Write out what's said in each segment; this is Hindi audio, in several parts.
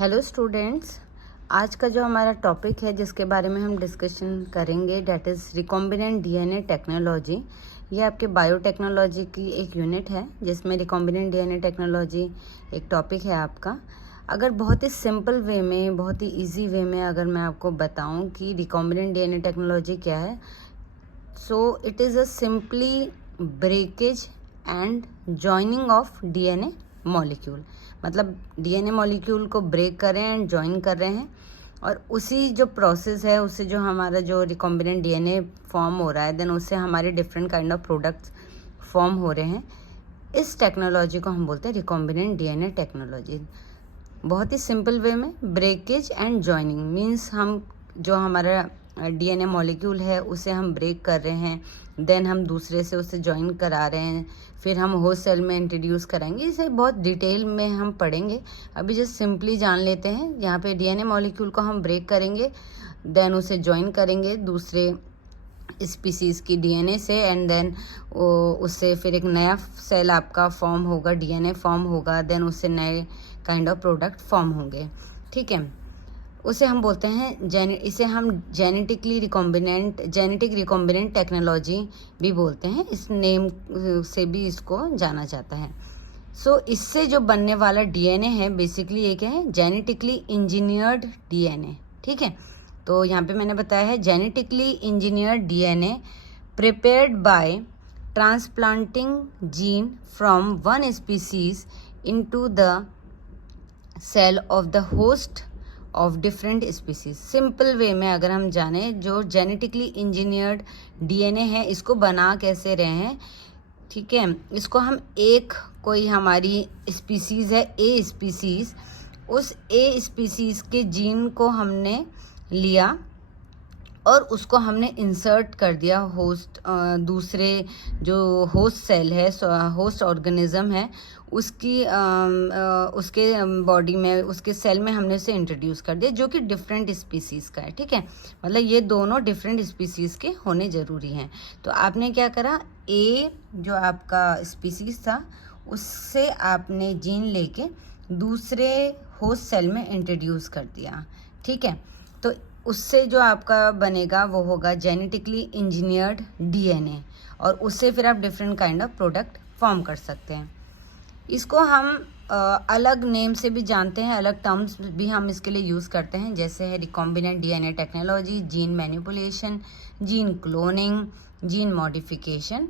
हेलो स्टूडेंट्स, आज का जो हमारा टॉपिक है जिसके बारे में हम डिस्कशन करेंगे that is recombinant DNA technology. ये आपके बायोटेक्नोलॉजी की एक यूनिट है जिसमें रिकॉम्बिनेंट डीएनए टेक्नोलॉजी एक टॉपिक है आपका। अगर बहुत ही सिंपल वे में, बहुत ही इजी वे में अगर मैं आपको बताऊं कि रिकॉम्बिनेंट डीएनए टेक्नोलॉजी क्या है, so it is a simply breakage and joining of DNA molecule. मतलब डीएनए मॉलिक्यूल को ब्रेक कर रहे हैं एंड ज्वाइन कर रहे हैं, और उसी जो प्रोसेस है उससे जो हमारा जो रिकॉम्बिनेंट डीएनए फॉर्म हो रहा है, देन उससे हमारे different kind of products form हो रहे हैं। इस टेक्नोलॉजी को हम बोलते हैं रिकॉम्बिनेंट डीएनए टेक्नोलॉजी। बहुत ही सिंपल वे में ब्रेकेज एंड जॉइनिंग मीन्स हम जो हमारा डीएनए मॉलिक्यूल है उसे हम ब्रेक कर रहे हैं, देन हम दूसरे से उसे ज्वाइन करा रहे हैं, फिर हम होस्ट सेल में इंट्रोड्यूस कराएंगे। इसे बहुत डिटेल में हम पढ़ेंगे, अभी जस्ट सिंपली जान लेते हैं। यहाँ पे डीएनए मॉलिक्यूल को हम ब्रेक करेंगे, देन उसे ज्वाइन करेंगे दूसरे स्पीसीज़ की डीएनए से, एंड देन उससे फिर एक नया सेल आपका फॉर्म होगा, डीएनए फॉर्म होगा, देन उससे नए काइंड ऑफ प्रोडक्ट फॉर्म होंगे। ठीक है, उसे हम बोलते हैं इसे हम जेनेटिक रिकॉम्बिनेंट टेक्नोलॉजी भी बोलते हैं। इस नेम से भी इसको जाना जाता है। सो इससे जो बनने वाला डीएनए है बेसिकली ये क्या है, जेनेटिकली इंजीनियर्ड डीएनए। ठीक है, तो यहाँ पे मैंने बताया है genetically engineered DNA prepared by transplanting gene from one species into the cell of the host of different species. Simple way में अगर हम जाने, जो जेनेटिकली इंजीनियर्ड डीएनए है इसको बना कैसे रहे हैं। ठीक है, इसको हम कोई हमारी स्पीसीज है ए स्पीसीज, उस ए स्पीसीज के जीन को हमने लिया और उसको हमने इंसर्ट कर दिया दूसरे जो होस्ट सेल है, होस्ट ऑर्गेनिज्म है उसके बॉडी में, उसके सेल में हमने उसे इंट्रोड्यूस कर दिया, जो कि डिफरेंट स्पीसीज़ का है। ठीक है, मतलब ये दोनों डिफरेंट स्पीसीज़ के होने ज़रूरी हैं। तो आपने क्या करा, ए जो आपका स्पीसीज़ था उससे आपने जीन लेके दूसरे होस्ट सेल में इंट्रोड्यूस कर दिया। ठीक है, तो उससे जो आपका बनेगा वो होगा जेनेटिकली इंजीनियर्ड डीएनए, और उससे फिर आप different kind of product form कर सकते हैं। इसको हम अलग नेम से भी जानते हैं, अलग टर्म्स भी हम इसके लिए यूज़ करते हैं, जैसे है recombinant DNA technology, gene manipulation, gene cloning, gene modification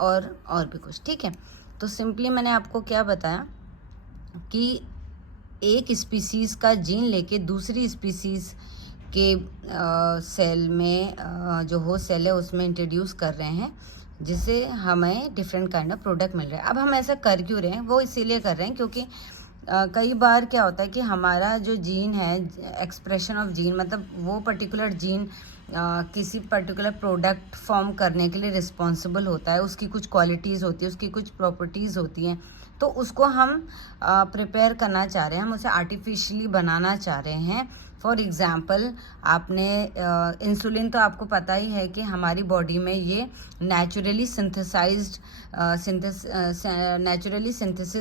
और भी कुछ। ठीक है, तो सिंपली मैंने आपको क्या बताया कि एक स्पीसीज़ का जीन लेके दूसरी स्पीसीज़ के सेल में जो होस्ट सेल है उसमें इंट्रोड्यूस कर रहे हैं, जिससे हमें डिफरेंट काइंड ऑफ प्रोडक्ट मिल रहे हैं। अब हम ऐसा कर क्यों रहे हैं, वो इसीलिए कर रहे हैं क्योंकि कई बार क्या होता है कि हमारा जो जीन है, एक्सप्रेशन ऑफ जीन, मतलब वो पर्टिकुलर जीन किसी पर्टिकुलर प्रोडक्ट फॉर्म करने के लिए रिस्पॉन्सिबल होता है, उसकी कुछ क्वालिटीज़ होती है, उसकी कुछ प्रॉपर्टीज़ होती हैं, तो उसको हम प्रिपेयर करना चाह रहे हैं, हम उसे आर्टिफिशियली बनाना चाह रहे हैं। फॉर एग्ज़ाम्पल, आपने इंसुलिन तो आपको पता ही है कि हमारी बॉडी में ये नेचुरली सिंथेसिस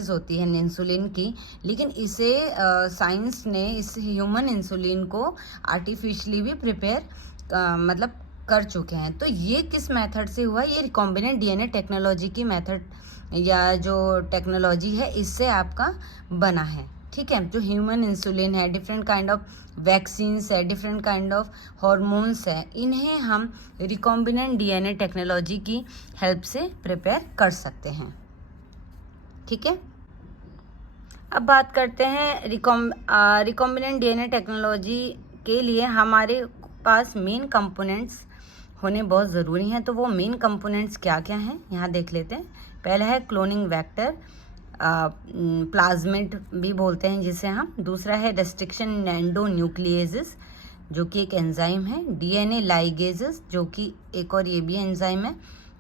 होती है इंसुलिन की, लेकिन इसे साइंस ने इस ह्यूमन इंसुलिन को आर्टिफिशियली भी प्रिपेयर मतलब कर चुके हैं। तो ये किस मेथड से हुआ, ये रिकॉम्बिनेंट डीएनए टेक्नोलॉजी की मेथड या जो टेक्नोलॉजी है इससे आपका बना है। ठीक है, जो ह्यूमन इंसुलिन है, डिफरेंट काइंड ऑफ वैक्सीन्स है, डिफरेंट काइंड ऑफ हॉर्मोन्स है, इन्हें हम रिकॉम्बिनेंट डीएनए टेक्नोलॉजी की हेल्प से प्रिपेयर कर सकते हैं। ठीक है, अब बात करते हैं रिकॉम्बिनेंट डीएनए टेक्नोलॉजी के लिए हमारे पास मेन कंपोनेंट्स होने बहुत ज़रूरी हैं। तो वो मेन कंपोनेंट्स क्या क्या हैं यहाँ देख लेते हैं। पहला है क्लोनिंग वेक्टर, प्लाज्मिड भी बोलते हैं जिसे हम। दूसरा है रेस्ट्रिक्शन एंडोन्यूक्लिएजेस, जो कि एक एंजाइम है। डीएनए लाइगेजेस, जो कि एक और ये भी एंजाइम है।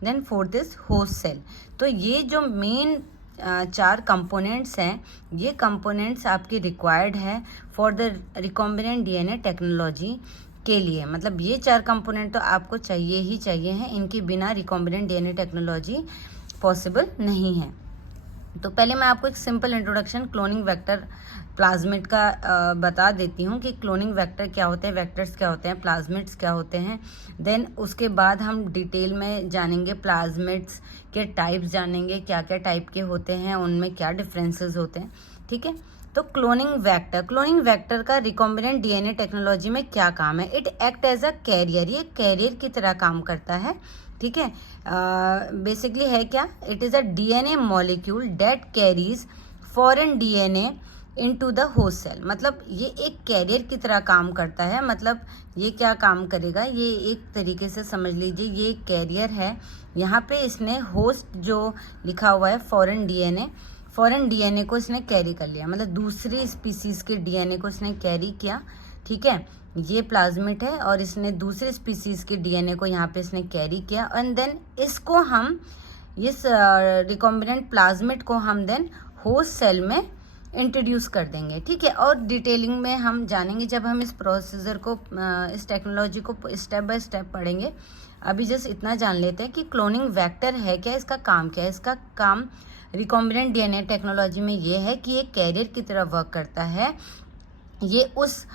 Then fourth is host cell. तो ये जो मेन 4 कंपोनेंट्स हैं, ये कंपोनेंट्स आपके रिक्वायर्ड है for the recombinant DNA technology के लिए। मतलब ये 4 कंपोनेंट तो आपको चाहिए ही चाहिए हैं, इनके बिना रिकॉम्बिनेंट डीएनए टेक्नोलॉजी पॉसिबल नहीं है। तो पहले मैं आपको एक simple introduction cloning vector plasmid का बता देती हूँ कि क्लोनिंग वेक्टर क्या होते हैं, वेक्टर्स क्या होते हैं, प्लाज्मिड्स क्या होते हैं। देन उसके बाद हम डिटेल में जानेंगे प्लाज्मिड्स के टाइप्स, जानेंगे क्या क्या टाइप के होते हैं, उनमें क्या डिफरेंसेस होते हैं। ठीक है, तो क्लोनिंग वेक्टर का रिकॉम्बिनेंट डीएनए टेक्नोलॉजी में क्या काम है? It act as a carrier, ये कैरियर की तरह काम करता है। ठीक है, बेसिकली है क्या? It is a DNA molecule that carries foreign DNA into the host cell. मतलब ये एक कैरियर की तरह काम करता है। मतलब ये क्या काम करेगा, ये एक तरीके से समझ लीजिए, ये एक कैरियर है। यहाँ पे इसने होस्ट जो लिखा हुआ है फॉरेन डीएनए को इसने कैरी कर लिया, मतलब दूसरी स्पीसीज के डीएनए को इसने कैरी किया। ठीक है, ये प्लाज्मिड है और इसने दूसरे स्पीसीज के डीएनए को यहाँ पे इसने कैरी किया, एंड देन इसको हम इस रिकॉम्बिनेंट प्लाज्मिड को हम देन होस्ट सेल में इंट्रोड्यूस कर देंगे। ठीक है, और डिटेलिंग में हम जानेंगे जब हम इस प्रोसीजर को, इस टेक्नोलॉजी को स्टेप बाय स्टेप पढ़ेंगे। अभी जस्ट इतना जान लेते हैं कि क्लोनिंग वेक्टर है क्या, इसका काम क्या है। इसका काम रिकॉम्बिनेंट डीएनए टेक्नोलॉजी में ये है कि ये कैरियर की तरह वर्क करता है। ये उस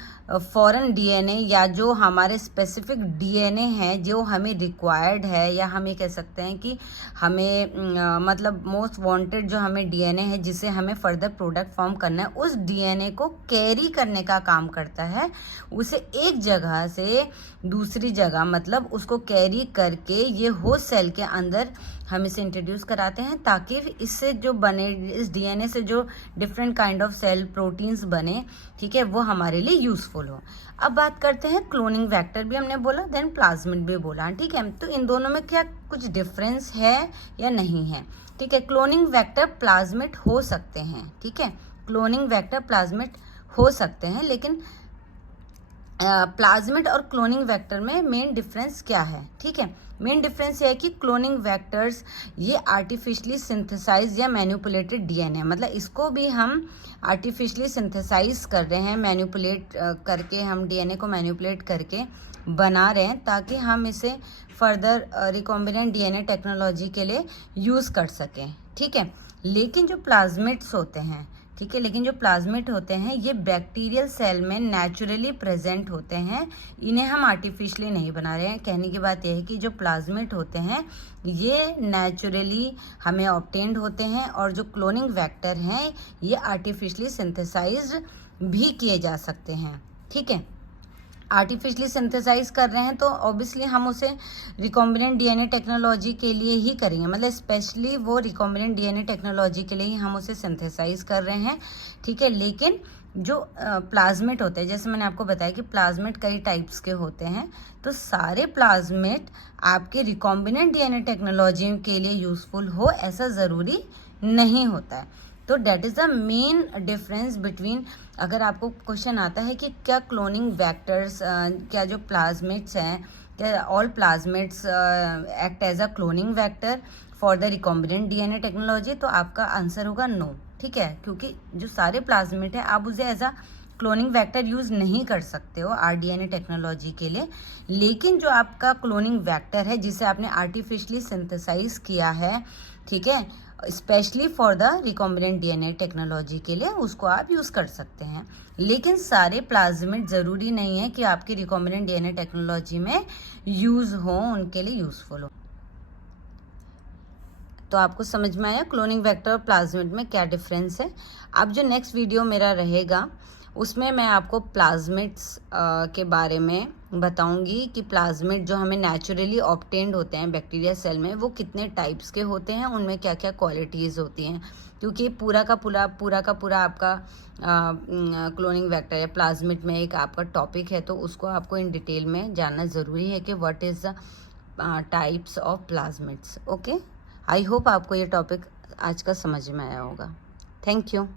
फॉरेन डीएनए या जो हमारे स्पेसिफिक डीएनए है जो हमें रिक्वायर्ड है, या हम ये कह सकते हैं कि हमें मतलब मोस्ट वांटेड जो हमें डीएनए है जिसे हमें फर्दर प्रोडक्ट फॉर्म करना है, उस डीएनए को कैरी करने का काम करता है। उसे एक जगह से दूसरी जगह, मतलब उसको कैरी करके ये होस्ट सेल के अंदर हम इसे इंट्रोड्यूस कराते हैं, ताकि इससे जो बने, इस डीएनए से जो different kind of cell proteins बने, ठीक है, वो हमारे लिए यूजफुल हो। अब बात करते हैं क्लोनिंग वेक्टर भी हमने बोला, देन प्लाज्मिड भी बोला। ठीक है, तो इन दोनों में क्या कुछ डिफरेंस है या नहीं है? ठीक है, क्लोनिंग वेक्टर प्लाज्मिड हो सकते हैं। ठीक है, क्लोनिंग वेक्टर प्लाज्मिड हो सकते हैं, लेकिन प्लाज्मिड और क्लोनिंग वेक्टर में मेन डिफरेंस क्या है? ठीक है, मेन डिफरेंस ये है कि क्लोनिंग वेक्टर्स ये आर्टिफिशियली सिंथेसाइज या मैनिपुलेटेड डीएनए, मतलब इसको भी हम आर्टिफिशियली सिंथेसाइज कर रहे हैं, मैनिपुलेट करके हम डीएनए को मैनिपुलेट करके बना रहे हैं, ताकि हम इसे फर्दर रिकॉम्बिनेंट डीएनए टेक्नोलॉजी के लिए यूज़ कर सकें। ठीक है, लेकिन जो प्लाज्मिड्स होते हैं, ठीक है, लेकिन जो प्लाज्मिड होते हैं ये बैक्टीरियल सेल में नेचुरली प्रेजेंट होते हैं, इन्हें हम आर्टिफिशियली नहीं बना रहे हैं। कहने की बात यह है कि जो प्लाज्मिड होते हैं ये नेचुरली हमें ऑब्टेन्ड होते हैं, और जो क्लोनिंग वेक्टर हैं ये आर्टिफिशियली सिंथेसाइज्ड भी किए जा सकते हैं। ठीक है, आर्टिफिशियली सिंथेसाइज कर रहे हैं तो ऑब्वियसली हम उसे रिकॉम्बिनेंट डीएनए टेक्नोलॉजी के लिए ही करेंगे, मतलब स्पेशली वो रिकॉम्बिनेंट डीएनए टेक्नोलॉजी के लिए ही हम उसे सिंथेसाइज कर रहे हैं। ठीक है, लेकिन जो प्लाज्मिड होते हैं, जैसे मैंने आपको बताया कि प्लाज्मिड कई टाइप्स के होते हैं, तो सारे प्लाज्मिड आपके रिकॉम्बिनेंट डीएनए टेक्नोलॉजी के लिए यूजफुल हो ऐसा ज़रूरी नहीं होता है। तो that is the main difference between, अगर आपको क्वेश्चन आता है कि क्या क्लोनिंग वेक्टर्स, क्या जो प्लाज्मिड्स हैं, क्या all plasmids act as a cloning vector for the recombinant DNA technology, तो आपका आंसर होगा नो। ठीक है, क्योंकि जो सारे प्लाज्मिड है आप उसे as a cloning vector use नहीं कर सकते हो आरडीएनए टेक्नोलॉजी के लिए, लेकिन जो आपका क्लोनिंग वेक्टर है जिसे आपने आर्टिफिशियली सिंथेसाइज किया है, ठीक है, specially for the recombinant DNA technology के लिए, उसको आप यूज़ कर सकते हैं। लेकिन सारे प्लाज्मिड ज़रूरी नहीं है कि आपकी रिकॉम्बिनेंट डीएनए टेक्नोलॉजी में यूज़ हो, उनके लिए यूज़फुल हो। तो आपको समझ में आया क्लोनिंग वेक्टर और प्लाज्मिड में क्या डिफरेंस है। अब जो नेक्स्ट वीडियो मेरा रहेगा उसमें मैं आपको प्लाज्मिड्स के बारे में बताऊंगी कि प्लाज्मिड जो हमें नेचुरली ऑब्टेन्ड होते हैं बैक्टीरिया सेल में, वो कितने टाइप्स के होते हैं, उनमें क्या क्या क्वालिटीज़ होती हैं, क्योंकि पूरा का पूरा आपका क्लोनिंग वेक्टर या प्लाज्मिड में एक आपका टॉपिक है, तो उसको आपको इन डिटेल में जानना ज़रूरी है कि what is the types of plasmids. Okay, I hope आपको ये टॉपिक आज का समझ में आया होगा। Thank you.